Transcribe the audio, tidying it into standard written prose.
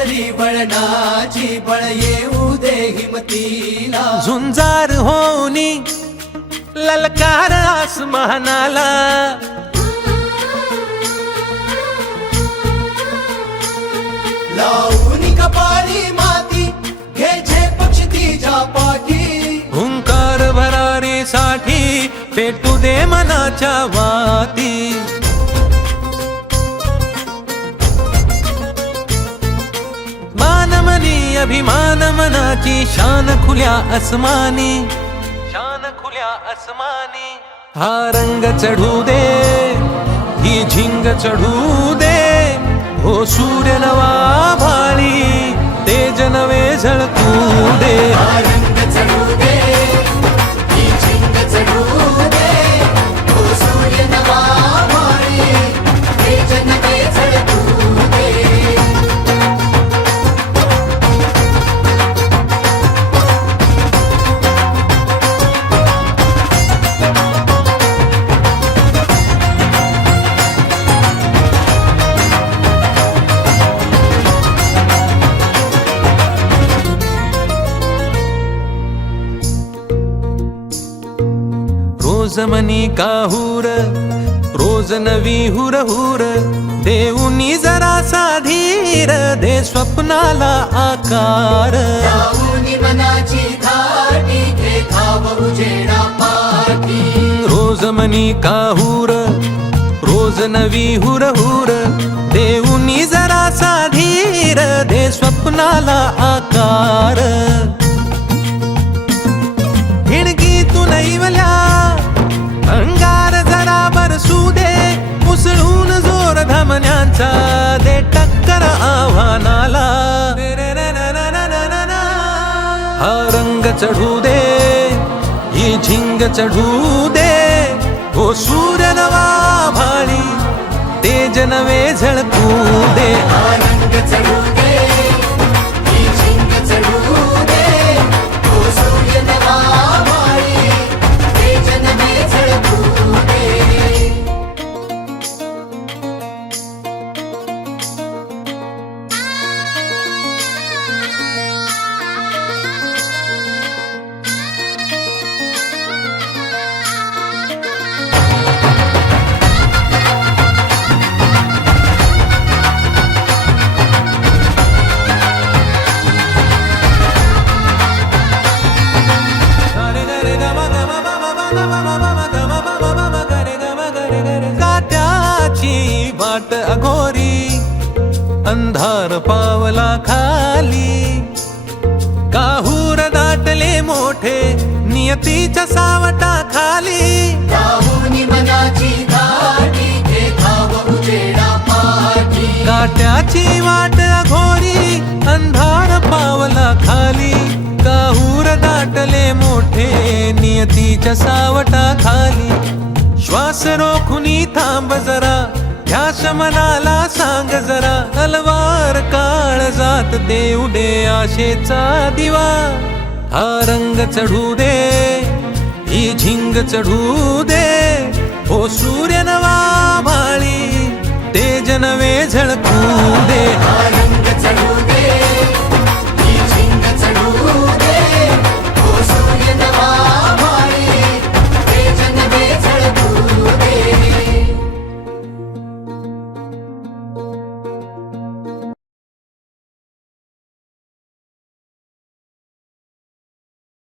नजरी वळणाची बळ येऊ दे हिमतीला झुंजार होनी ललकार आसमानाला लावून कपाळी माती घे झेप क्षितिजा पाठी हुंकार भरारीसाठी पेटू दे मनाच्या वाती मानमनी अभिमान मनाची शान खुल्या आसमानी शान खुल्या आसमानी हा रंग चढू दे ही झिंग चढू दे हो सूर्य नवा भाळी तेज नवे झळकू दे रंग चढू दे ही झिंग चढू दे हो सूर्य नवा भाळी तेज नवे झळकू दे रोज मनी काहूर रोज नवी हुर हुर देऊनी जरासा धीर दे स्वप्नाला आकार लावून मनाची धाटी घे धाव उजेडा पाठी रोज मनी काहूर रोज नवी हुर हुर देऊनी जरासा धीर दे स्वप्नाला आकार हिणगी तू नैवल्या अंगार जरा बरसू दे मुसळून जोर धमन्यांचा दे टक्कर आव्हानाला हा रंग चढू दे ही झिंग चढू दे हो सूर्य नवा भाळी तेज नवे झळकू दे रंग चढू दे ही झिंग चढू दे हो सूर्य नवा भाळी तेज नवे झळकू दे काट्याची वाट अघोरी अंधार पावला खाली काहूर दाटले मोठे नियतीच्या सावटा खाली लावून मनाची धाटी घे धाव उजेडा पाठी काट्याची वाट अघोरी अंधार पावला खाली काहूर दाटले मोठे नियतीच्या सावटा खाली श्वास रोखुनी थांब जरा ध्यास मनाला सांग जरा अलवार काळ जात देऊ दे आशेचा दिवा हा रंग चढू दे ही झिंग चढू दे हो सूर्य नवा भाळी तेज नवे झळकू दे